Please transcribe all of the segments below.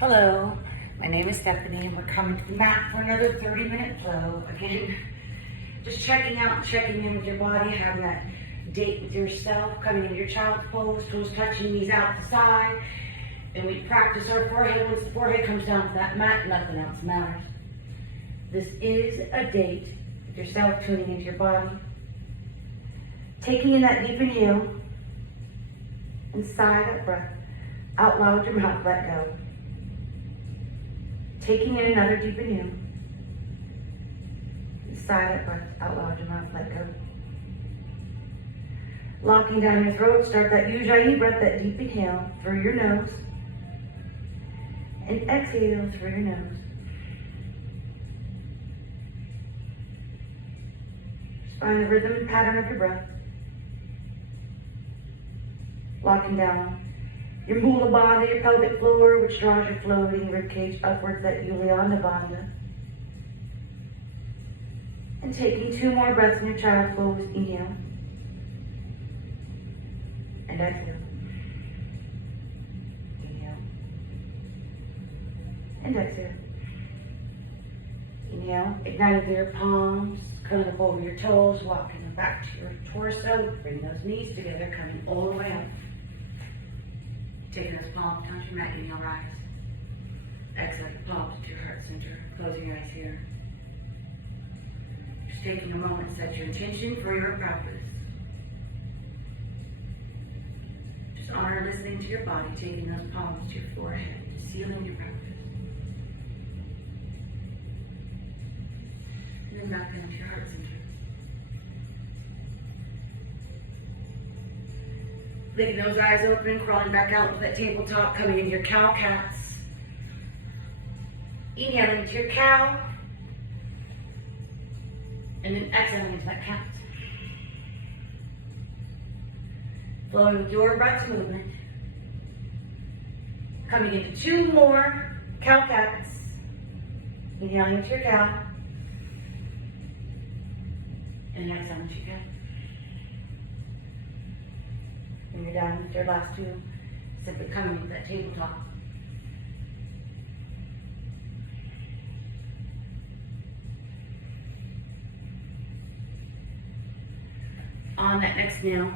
Hello, my name is Stephanie and we're coming to the mat for another 30-minute flow. Again, just checking out, checking in with your body, having that date with yourself, coming into your child's pose, toes touching, knees out to side. And we practice our forehead. Once the forehead comes down to that mat, nothing else matters. This is a date with yourself, tuning into your body. Taking in that deep inhale, and sigh that breath. Out loud with your mouth, let go. Taking in another deep inhale. And sigh that breath. Out loud with your mouth, let go. Locking down your throat, start that Ujjayi breath, that deep inhale through your nose. And exhale through your nose. Just find the rhythm and pattern of your breath. Locking down your Mula Bandha, your pelvic floor, which draws your floating ribcage upwards, that Uddiyana Bandha. And taking 2 more breaths in your child pose. Inhale. And exhale. Inhale. And exhale. Inhale. Igniting your palms, coming up over your toes, walking them back to your torso. Bring those knees together, coming all the way up. Taking those palms down to your mat, inhale, rise. Exhale, your palms to your heart center. Closing your eyes here. Just taking a moment to set your intention for your practice. Just honor listening to your body, taking those palms to your forehead, sealing your practice. And then back down to your heart center. Leaving those eyes open, crawling back out to that tabletop, coming into your cow cats. Inhaling into your cow. And then exhaling into that cat. Flowing with your breath's movement. Coming into 2 more cow cats. Inhaling into your cow. And exhaling into your cat. When you're done with your last 2, simply coming into that tabletop. On that next nail,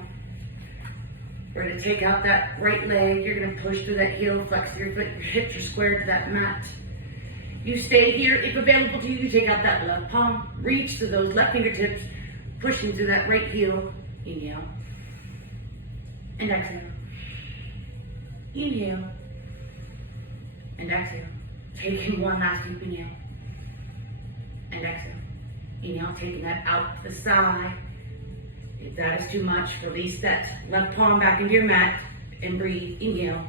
we're going to take out that right leg. You're going to push through that heel, flex your foot, your hips are squared to that mat. You stay here. If available to you, you take out that left palm, reach to those left fingertips, pushing through that right heel. Inhale. And exhale. Inhale. And exhale. Taking one last deep inhale. And exhale. Inhale, taking that out to the side. If that is too much, release that left palm back into your mat and breathe. Inhale.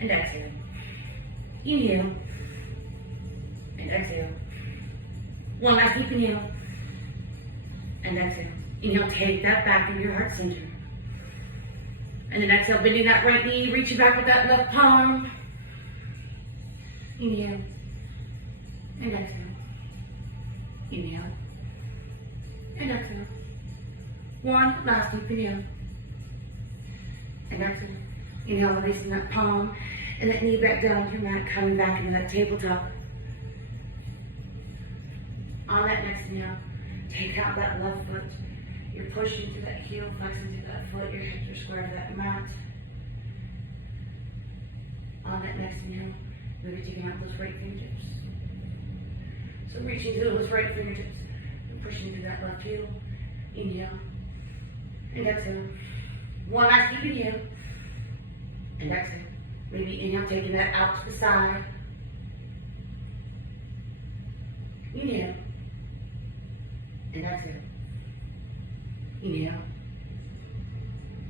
And exhale. Inhale. And exhale. One last deep inhale. And exhale. Inhale, take that back into your heart center. And then exhale, bending that right knee, reaching back with that left palm. Inhale. And exhale. Inhale. And exhale. One last deep inhale. And exhale. Inhale, releasing that palm and that knee back down to your mat, coming back into that tabletop. On that next inhale, take out that left foot. You're pushing through that heel, flexing through that foot, your hips are square to that mat. On that next inhale, maybe taking out those right fingertips. So reaching through those right fingertips and pushing through that left heel. Inhale. And exhale. One last deep inhale. And exhale. Maybe inhale, taking that out to the side. Inhale. And exhale. Inhale.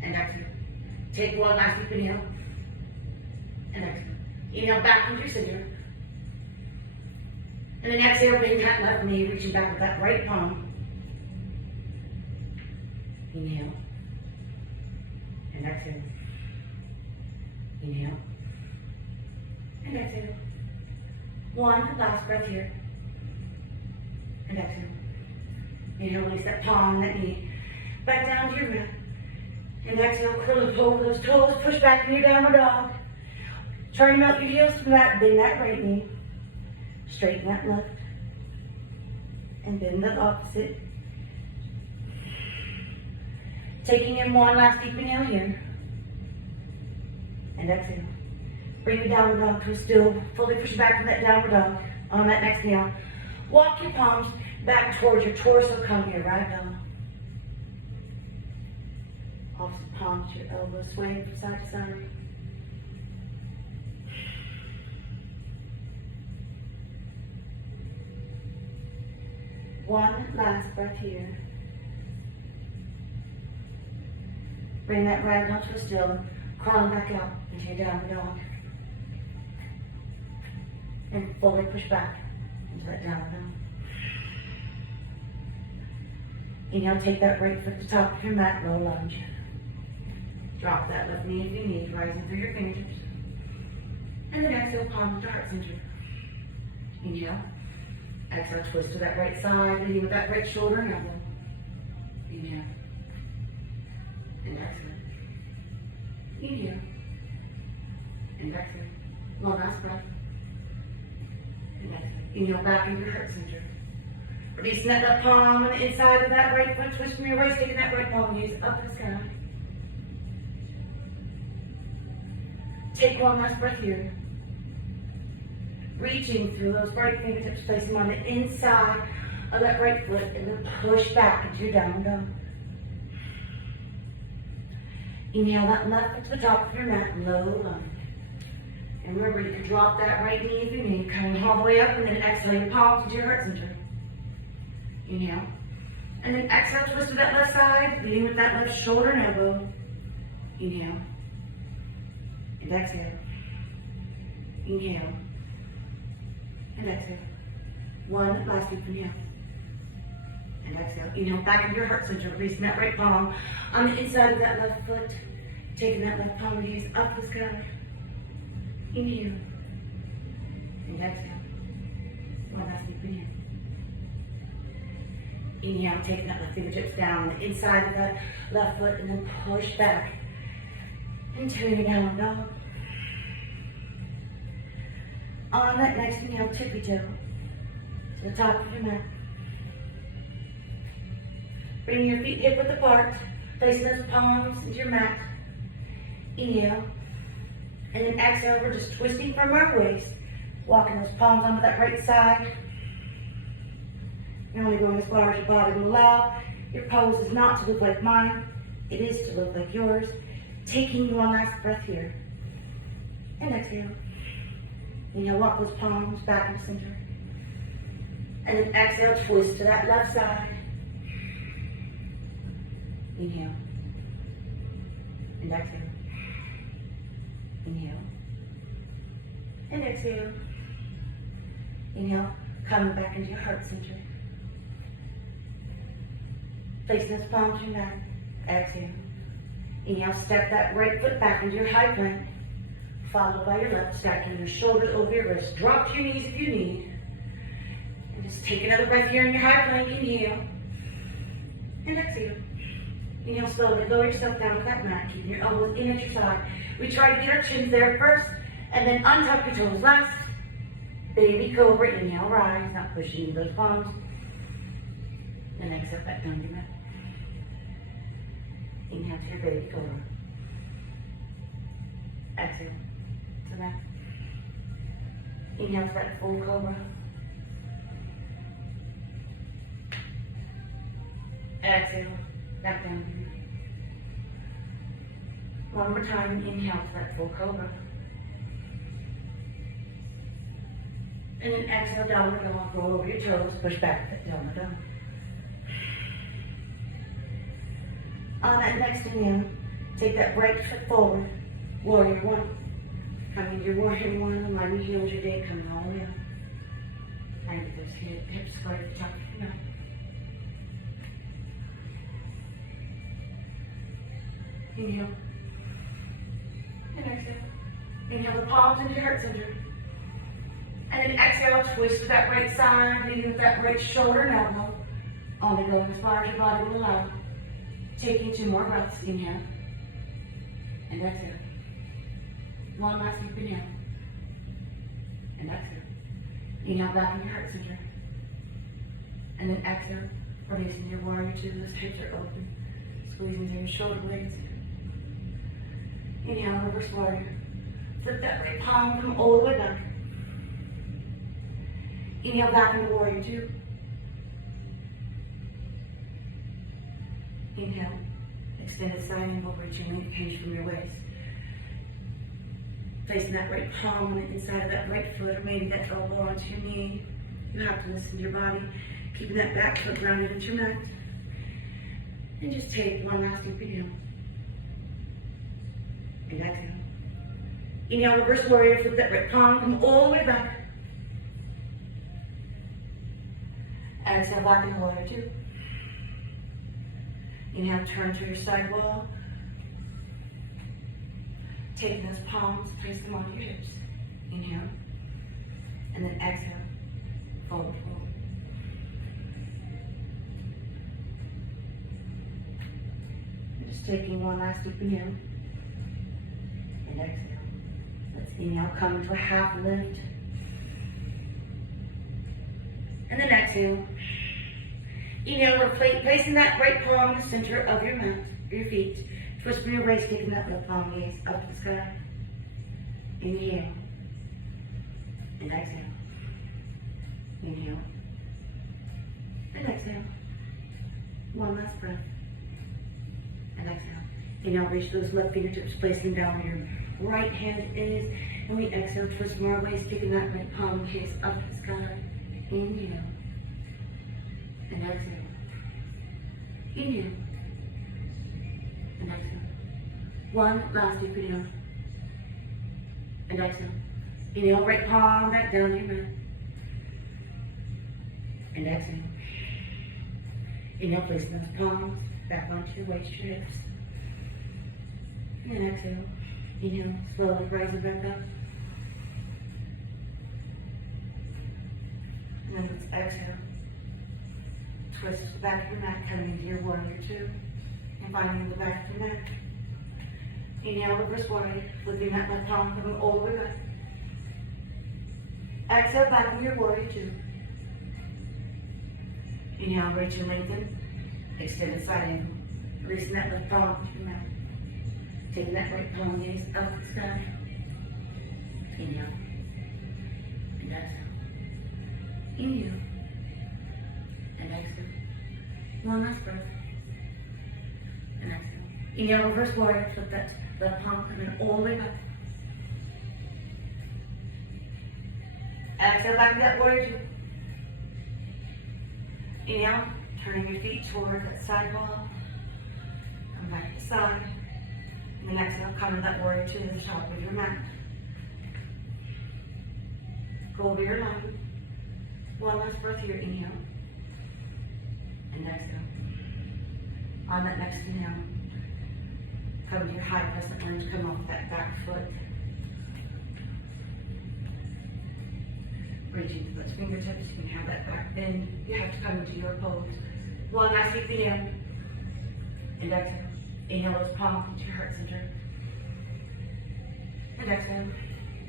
And exhale. Take one last deep inhale. And exhale. Inhale back into your center. And then exhale, bend that left knee, reaching back with that right palm. Inhale. And exhale. Inhale. And exhale. One last breath here. And exhale. Inhale, release that palm, that knee. Back down to your mat. And exhale, curl up over those toes, push back into your downward dog. Try to melt your heels to that, bend that right knee. Straighten that left. And bend the opposite. Taking in one last deep inhale here. And exhale. Bring the downward dog to a still. Fully push back from that downward dog. On that next inhale. Walk your palms back towards your torso. Come here, right down. Opposite palms to your elbows, swaying from side to side. One last breath here. Bring that right down to a still. Crawling back out into your downward dog. And fully push back into that downward dog. Inhale, take that right foot to the top of your mat, low lunge. Drop that left knee if you need, rising through your fingertips. And then exhale, palm to heart center. Inhale. Exhale, twist to that right side, leading with that right shoulder and elbow. Inhale. And exhale. Inhale. And exhale. One last breath. And exhale. Inhale back into your heart center. Releasing that left palm on the inside of that right foot. Twist from your waist, taking that right palm, gaze up to the sky. Take one last breath here. Reaching through those right fingertips, place them on the inside of that right foot, and then push back into your downward dog. Inhale that left foot to the top of your mat, low lunge. And remember, you can drop that right knee if you need, coming all the way up, and then exhale your palms into your heart center. Inhale. And then exhale, twist to that left side, leading with that left shoulder and elbow. Inhale. And exhale. Inhale. And exhale. One last deep inhale. And exhale. Inhale back into your heart center, releasing that right palm on the inside of that left foot. Taking that left palm, gaze up the sky. Inhale. And exhale. One last deep inhale. Inhale, taking that left fingertips down on the inside of that left foot, and then push back into your downward dog. On that next inhale, tippy toe to the top of your mat. Bring your feet hip width apart, placing those palms into your mat. Inhale. And then exhale, we're just twisting from our waist, walking those palms onto that right side. You're only going as far as your body will allow. Your pose is not to look like mine. It is to look like yours. Taking one last breath here. And exhale. Inhale, walk those palms back in the center. And then exhale, twist to that left side. Inhale. And exhale. Inhale. And exhale. Inhale, coming back into your heart center. Placing those palms to your mat. Exhale. Inhale, step that right foot back into your high plank. Followed by your left, stacking your shoulders over your wrists. Drop to your knees if you need. And just take another breath here in your high plank. Inhale. And exhale. Inhale, slowly lower yourself down with that mat. Keeping your elbows in at your side. We try to get our chins there first, and then untuck your toes last. Baby cobra, inhale, rise, not pushing into those palms. And exhale back down to your mat. Inhale to your baby cobra. Exhale to that. Inhale to that full cobra. Exhale, back down to your mat. One more time, inhale to that full cobra. And then exhale, downward dog, roll over your toes, push back that downward dog. On that next inhale, take that right foot forward, warrior one. Coming to your warrior one, line your heels your day, coming all the way up. And get those hips square at the top of your mat. Inhale. And exhale. Inhale the palms into your heart center. And then exhale, twist to that right side, leading with that right shoulder and elbow. Only going as far as your body will allow. Taking 2 more breaths. Inhale. And exhale. One last deep inhale. Inhale back in your heart center. And then exhale, releasing your warrior two. Those hips are open. Squeezing through your shoulder blades. Inhale, reverse warrior. Flip that right palm, come all the way back. Inhale back into warrior two. Inhale, extended side angle, reaching length, hinge from your waist. Placing that right palm on the inside of that right foot, or maybe that elbow onto your knee. You have to listen to your body, keeping that back foot grounded into your mat. And just take one last deep inhale. And exhale. Inhale, reverse warrior, flip that right palm, come all the way back. Exhale, back into warrior two. Inhale, turn to your side wall. Take those palms, place them on your hips. Inhale. And then exhale, forward fold. And just taking one last deep inhale. And exhale. Let's inhale, come into a half lift. And then exhale. Inhale, we're placing that right palm in the center of your mat, your feet. Twist from your waist, taking that left palm, gaze up to the sky. Inhale. And exhale. Inhale. And exhale. One last breath. And exhale. Inhale, reach those left fingertips, place them down where your right hand is. And we exhale, twist from our waist, taking that right palm, gaze up to the sky. Inhale. And exhale. Inhale. And exhale. One last deep inhale. And exhale. Inhale, right palm back down to your mat. And exhale. Inhale, placing those palms back onto your waist, your hips. And exhale. Inhale, slowly rising back up. And then let's exhale. Twist the back of your mat, coming into your warrior two. And finding the back of your mat. Inhale, reverse warrior, flipping that left palm, coming all the way back. Exhale, back into your warrior two. Inhale, reach and lengthen. Extended side angle. Releasing that left palm to your mat. Taking that right palm, gaze up to the sky. Inhale. And exhale. Inhale. And exhale. One last breath. And exhale. Inhale, reverse warrior, flip that left palm, coming all the way back. Exhale, back to that warrior two. Inhale, turning your feet toward that side wall. Come back to the side. And then exhale, come to that warrior two to the top of your mat. Go over your line. One last breath here, inhale. And exhale. On that next inhale, come to your high crescent lunge, come off that back foot. Reaching to those fingertips, you can have that back bend. You have to come into your pose. One last deep inhale. And exhale. Inhale those palms into your heart center. And exhale.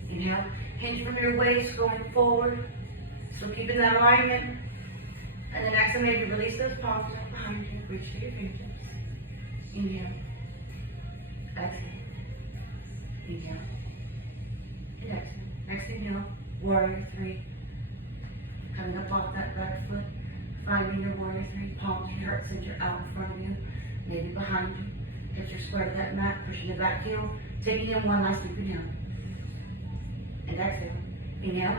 Inhale. Hinge from your waist, going forward. So keeping that alignment. And then exhale, maybe release those palms up behind you. Reach to your fingertips. Inhale. Exhale. Inhale. And exhale. Next inhale. Warrior three. Coming up off that right foot. Finding your warrior three. Palm to your heart center, out in front of you. Maybe behind you. Get your square to that mat. Pushing the back heel. Taking in one last deep inhale. And exhale. Inhale.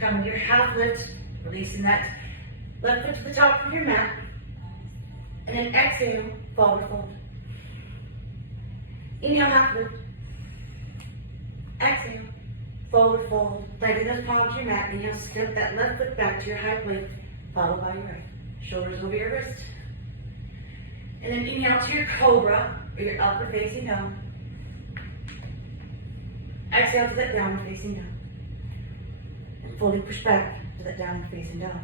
Come to your half lift. Releasing that left foot to the top of your mat. And then exhale. Forward fold. Inhale, half lift. Exhale. Forward fold. Letting those palms to your mat. Inhale, step that left foot back to your high plank, followed by your right. Shoulders over your wrist. And then inhale to your cobra, or your upward facing dog. Exhale to that downward facing dog. And fully push back to that downward facing dog.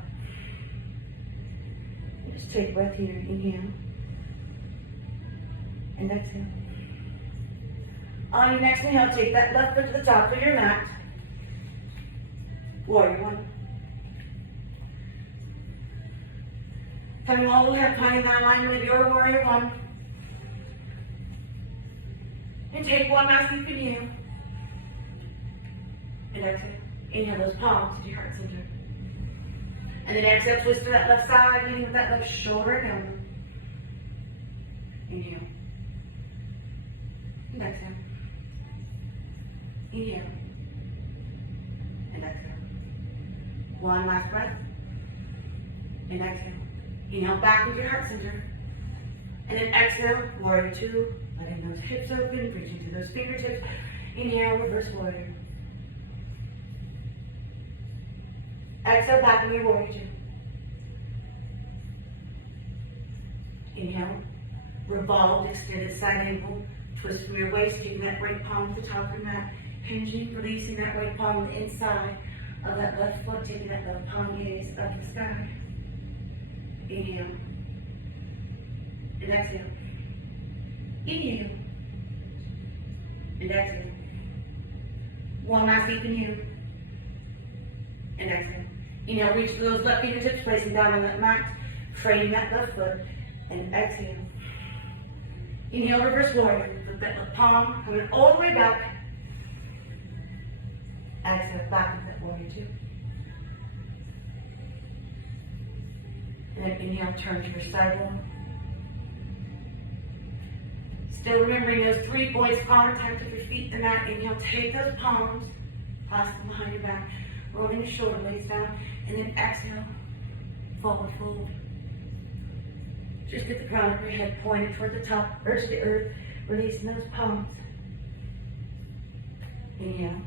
And just take a breath here. Inhale. And exhale. On your next inhale, take that left foot to the top of your mat. Warrior one. Coming all the way up, finding that line with your warrior one. And take one last deep inhale. And exhale. Inhale those palms to your heart center. And then exhale, twist to that left side, leaning with that left shoulder down. Inhale. And exhale. Inhale. And exhale. One last breath. And exhale. Inhale back into your heart center. And then exhale, warrior two. Letting those hips open, reaching to those fingertips. Inhale, reverse warrior. Exhale, back into your warrior two. Inhale, revolve, extended side angle. Twist from your waist, taking that right palm to the top of your mat. Hinging, releasing that right palm on the inside of that left foot, taking that left palm gaze up the sky. Inhale. And exhale. Inhale. And exhale. One last deep inhale. And exhale. Inhale, reach for those left fingertips, placing down on that mat. Frame that left foot. And exhale. Inhale, reverse warrior. Flip that left palm, coming all the way back. Exhale, back into that warrior two. And then inhale, turn to your side wall. Still remembering those 3 points of contact with your feet and mat. Inhale, take those palms, clasp them behind your back, rolling your shoulder blades down, and then exhale, forward fold. Just get the crown of your head pointed toward the top, or to the earth, releasing those palms. Inhale,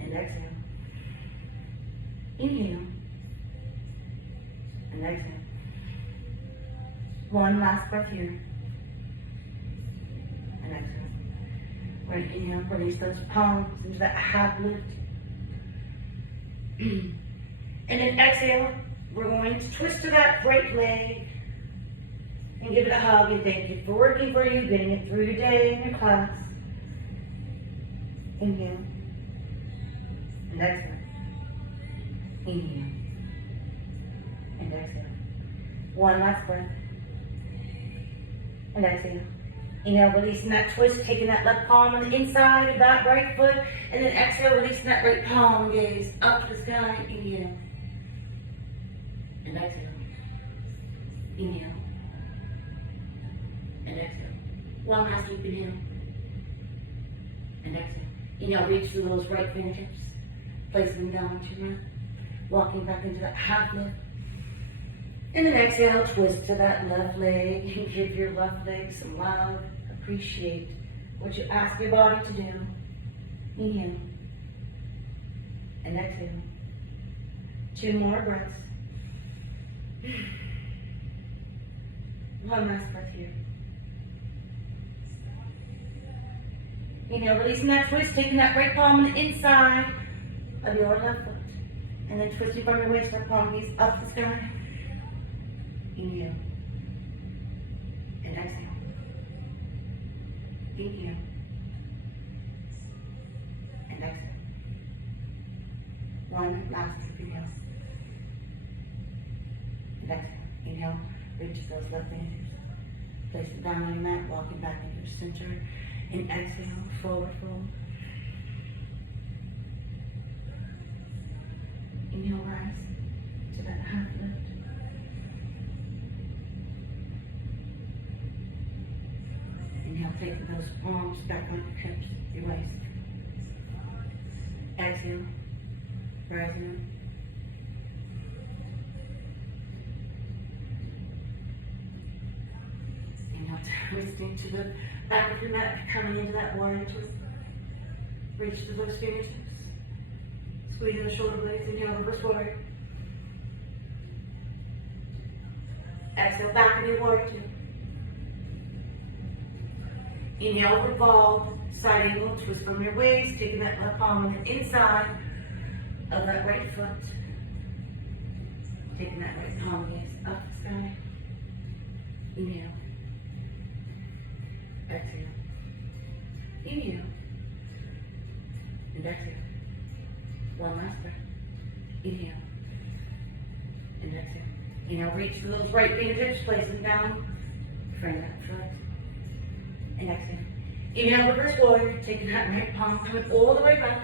and exhale. Inhale, and exhale. One last breath here. And exhale. We're going to inhale, release those palms into that half lift. And then exhale, we're going to twist to that right leg and give it a hug and thank you for working for you, getting it through your day and your class. Inhale. And exhale. Inhale. And exhale. One last breath. And exhale. Inhale, releasing that twist, taking that left palm on the inside of that right foot, and then exhale, releasing that right palm, gaze up to the sky. Inhale. And exhale. Inhale. And exhale. One last deep inhale. And exhale. Inhale, reach through those right fingertips, placing them down to your mat, walking back into that half lift. And then exhale, twist to that left leg and give your left leg some love. Appreciate what you ask your body to do. Inhale. And exhale. 2 more breaths. One last breath here. Inhale, releasing that twist, taking that right palm on the inside of your left foot. And then twisting from your waist, that palm gaze up the sky. Inhale. And exhale. Inhale. And exhale. One last deep inhale. And exhale. Inhale. Reach those left fingertips. Place it down on your mat, walking back into your center. And exhale, forward fold. Inhale, rise to that half lift. Inhale, taking those palms back on your hips, your waist. Exhale, rising up. Inhale, twisting to the back of your mat, coming into that warrior two. Reach to those fingertips. Squeeze the shoulder blades, inhale, reverse warrior. Exhale, back into warrior two. Inhale, revolve, side angle, twist from your waist, taking that left palm on the inside of that right foot. Taking that right palm gaze up the sky. Inhale. Exhale. Inhale. And exhale. One last breath. Inhale. And exhale. Inhale, reach for those right fingertips, place them down, front that foot, and exhale. Inhale, reverse warrior, taking that right palm, coming all the way back.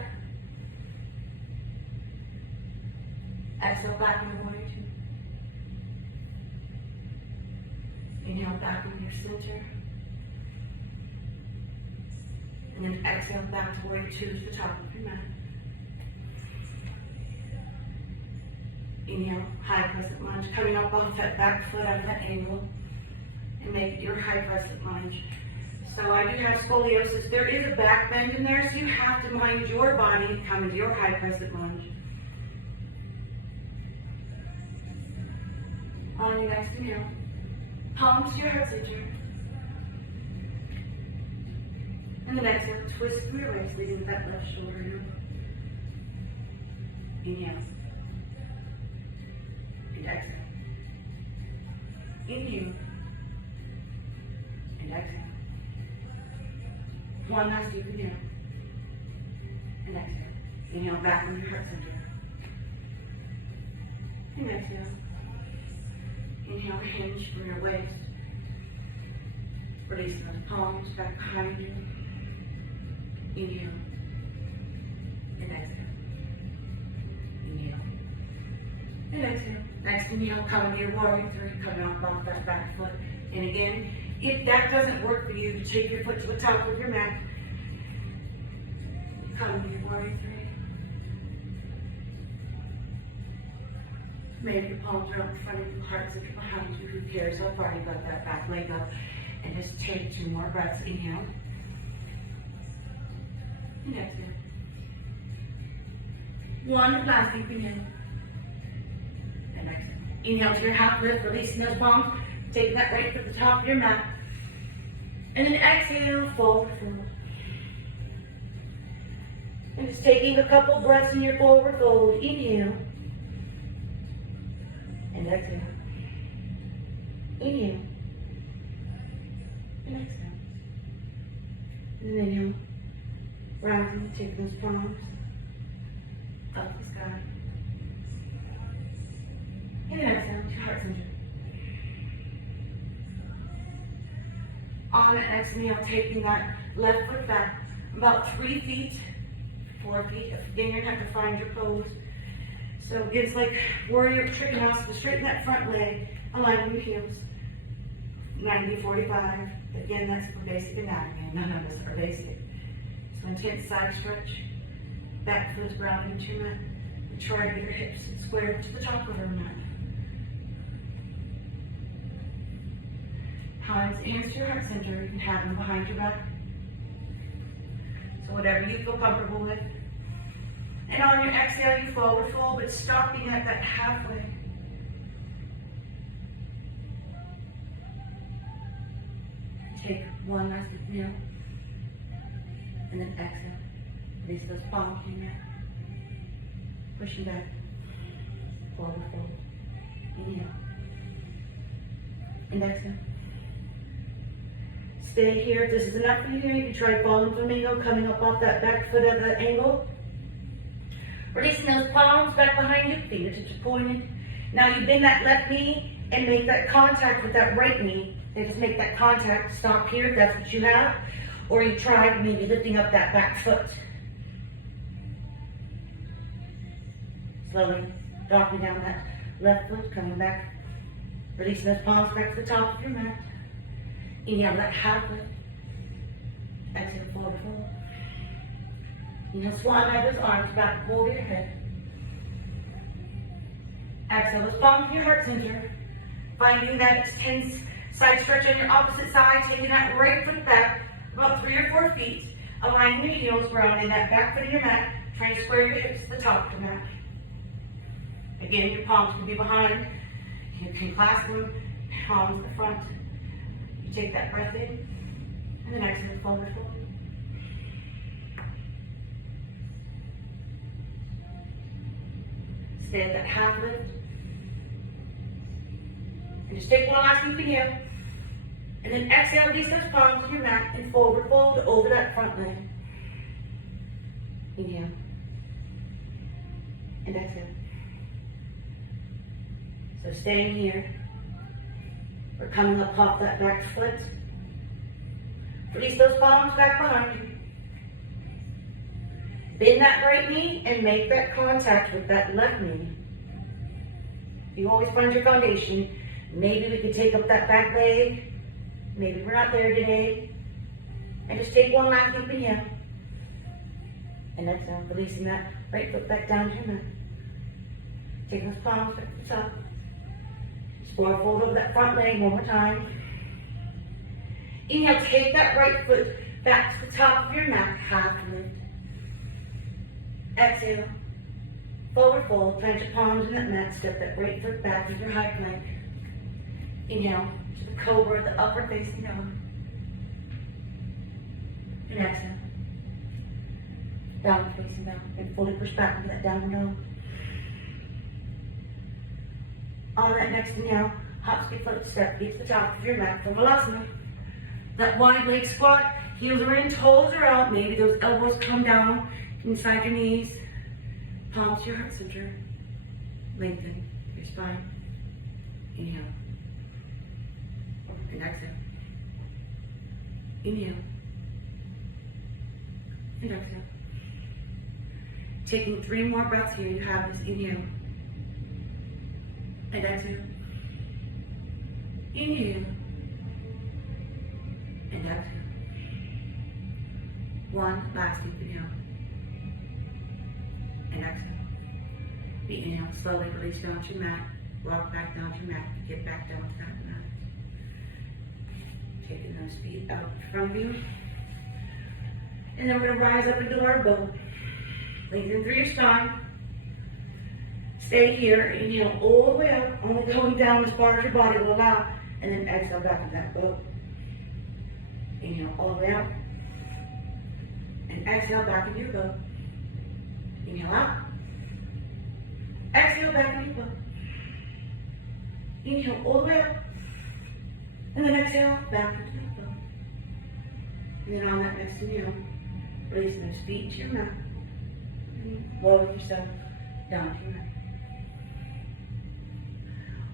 Exhale, back into warrior two. Inhale, back into your center. And then exhale, back to warrior two to the top of your mat. Inhale, high crescent lunge, coming up off that back foot out of that angle. And make your high crescent lunge. So I do have scoliosis. There is a back bend in there, so you have to mind your body and come into your high crescent lunge. On your next inhale, palms to your heart center. And the exhale, twist through your legs, leading with that left shoulder in. Inhale. And exhale. Inhale. And exhale. One last deep inhale. And exhale. Inhale back on your heart center. And exhale. Inhale, hinge from your waist. Release those palms back behind you. Inhale. And exhale. Inhale. And exhale. Next inhale, come to your warrior three, coming off that back foot. And again, if that doesn't work for you, take your foot to the top of your mat. Come to your warrior three. Maybe your palms are up in front of your heart center behind you. Who cares how far you got that back leg up? And just take 2 more breaths. Inhale. And exhale. One last deep inhale. And exhale. Inhale to your half lift, releasing those palms. Taking that weight to the top of your mat. And then exhale, forward fold. And just taking a couple breaths in your forward fold. Inhale. And exhale. Inhale. And exhale. And then inhale. Rising, take those palms up the sky. And then exhale to heart center. On an exhale, taking that left foot back about 3 feet, 4 feet. Then you're going to have to find your pose. So it's like warrior trikonasana, straighten that front leg, align your heels. 90-45. Again, that's for basic anatomy. None of us are basic. So intense side stretch. Back foot is grounded into your mat. And try to get your hips squared to the top of your mat. Hands to your heart center. You can have them behind your back. So whatever you feel comfortable with. And on your exhale, you forward fold, but stopping at that halfway. Take one last inhale. And then exhale. Release those palms to your mat. Pushing back. Forward fold. Inhale. And exhale. Stay here. If this is enough for you here, you can try falling flamingo, coming up off that back foot at that angle. Releasing those palms back behind you, fingertips are pointed. Now you bend that left knee and make that contact with that right knee. And just make that contact, stop here if that's what you have. Or you try maybe lifting up that back foot. Slowly dropping down that left foot, coming back. Releasing those palms back to the top of your mat. Inhale, that half lift. Exhale, forward fold. Inhale, swan dive those arms back over your head. Exhale, those palms to your heart center. Finding that extense side stretch on your opposite side, taking that right foot back about 3 or 4 feet. Aligning your heels, grounding that back foot of your mat. Trying to square your hips to the top of the mat. Again, your palms can be behind. You can clasp them, palms in the front. You take that breath in, and then exhale, forward fold. Stay at that half lift. And just take one last deep inhale. And then exhale, release those palms to your mat and forward fold over that front leg. Inhale. And exhale. So staying here. We're coming up off that back foot. Release those palms back behind you. Bend that right knee and make that contact with that left knee. You always find your foundation. Maybe we could take up that back leg. Maybe we're not there today. And just take one last deep inhale. And exhale, releasing that right foot back down to your mat. Taking those palms back to the top. Forward fold over that front leg one more time. Inhale, take that right foot back to the top of your mat, half lift. Exhale, forward fold, plant your palms in that mat, step that right foot back into your high plank. Inhale to the cobra, the upward facing dog. And exhale, downward facing dog, and fully push back into that downward dog. On that next inhale, hop, skip, flip, step, get to the top of your mat for Vinyasa. That wide leg squat, heels are in, toes are out. Maybe those elbows come down inside your knees. Palms to your heart center. Lengthen your spine. Inhale. And exhale. Inhale. And exhale. Taking 3 more breaths here. You have this inhale. And exhale. Inhale. And exhale. One last deep inhale. And exhale. Inhale, slowly release down to your mat. Walk back down to your mat. Get back down to that mat. Taking those feet out in front of you. And then we're going to rise up into our boat. Lengthen through your spine. Stay here. Inhale all the way up. Only going down as far as your body will allow. And then exhale back into that boat. Inhale all the way out. And exhale back into your boat. Inhale out. Exhale back into your boat. Inhale all the way up. And then exhale back into the boat. And then on that next inhale, release those feet to your mat. And lower yourself down to your mat.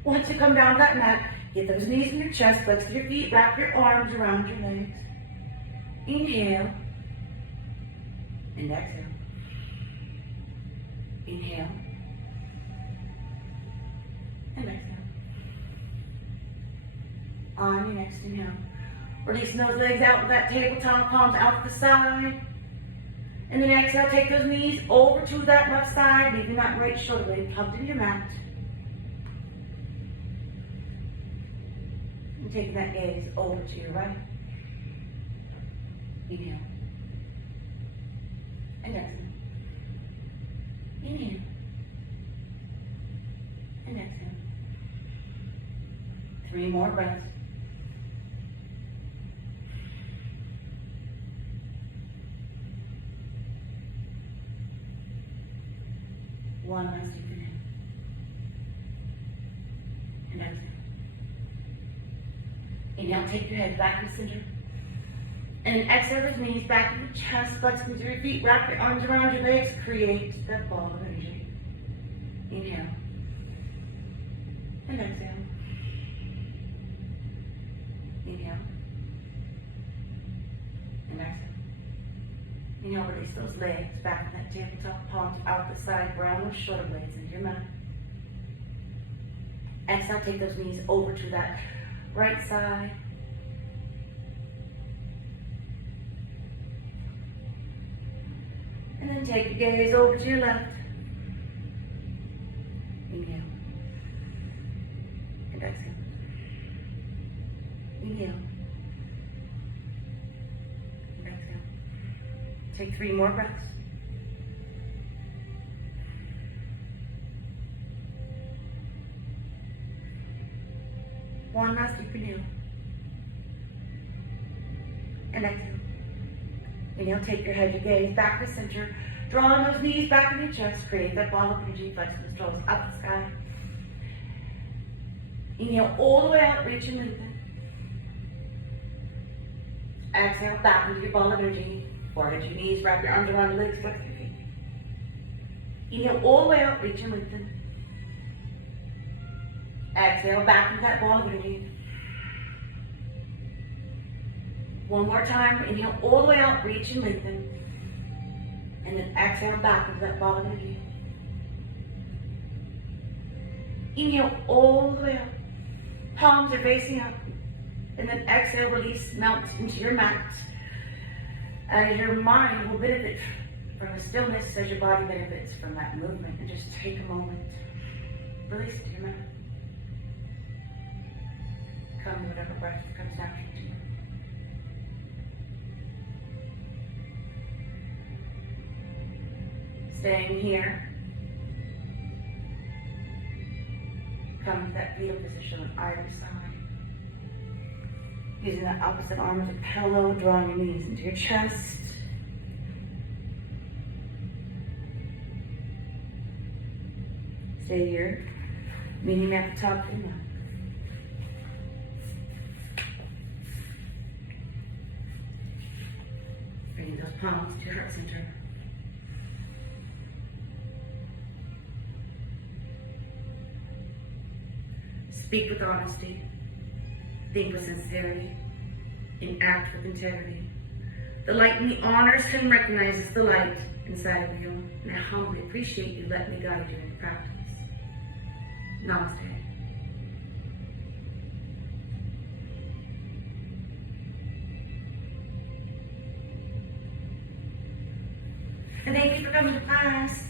Once you come down to that mat, get those knees in your chest, flex your feet, wrap your arms around your legs. Inhale. And exhale. Inhale. And exhale. On your next inhale, releasing those legs out with that tabletop, palms out to the side. And then exhale, take those knees over to that left side, leaving that right shoulder blade tucked into your mat. And taking that gaze over to your right. Inhale. And exhale. Inhale. And exhale. 3 more breaths. One last deep inhale. And exhale. Inhale, take your head back to the center. And then exhale those knees back to the chest, flex into your feet, wrap your arms around your legs, create that ball of energy. Inhale. And exhale. Inhale. And exhale. Inhale, release those legs back in that tabletop, palms out the side, ground those shoulder blades into your mat. Exhale, take those knees over to that right side. And then take your gaze over to your left. Inhale. And exhale. Inhale. And exhale. Take 3 more breaths. One last deep inhale. And exhale. Inhale, take your head, your gaze back to the center. Draw those knees back into your chest. Create that ball of energy. Flex those toes up the sky. Inhale all the way out, reach and lengthen. Exhale, back into your ball of energy. Forward your knees, wrap your arms around your legs, flex your feet. Inhale all the way out, reach and lengthen. Exhale, back into that ball of energy. One more time, inhale all the way out, reach and lengthen. And then exhale back into that ball of energy. Inhale all the way up. Palms are facing up. And then exhale, release, melt into your mat. As your mind will benefit from the stillness as your body benefits from that movement. And just take a moment. Release it to your mat. Come to whatever breath comes naturally to you. Staying here. Come to that fetal position on either side. Using the opposite arm as a pillow, drawing your knees into your chest. Stay here, meeting at the top of the mat. Bringing those palms to your heart center. Speak with honesty, think with sincerity, and act with integrity. The light in me honors and recognizes the light inside of you, and I humbly appreciate you letting me guide you in practice. Namaste. And thank you for coming to class.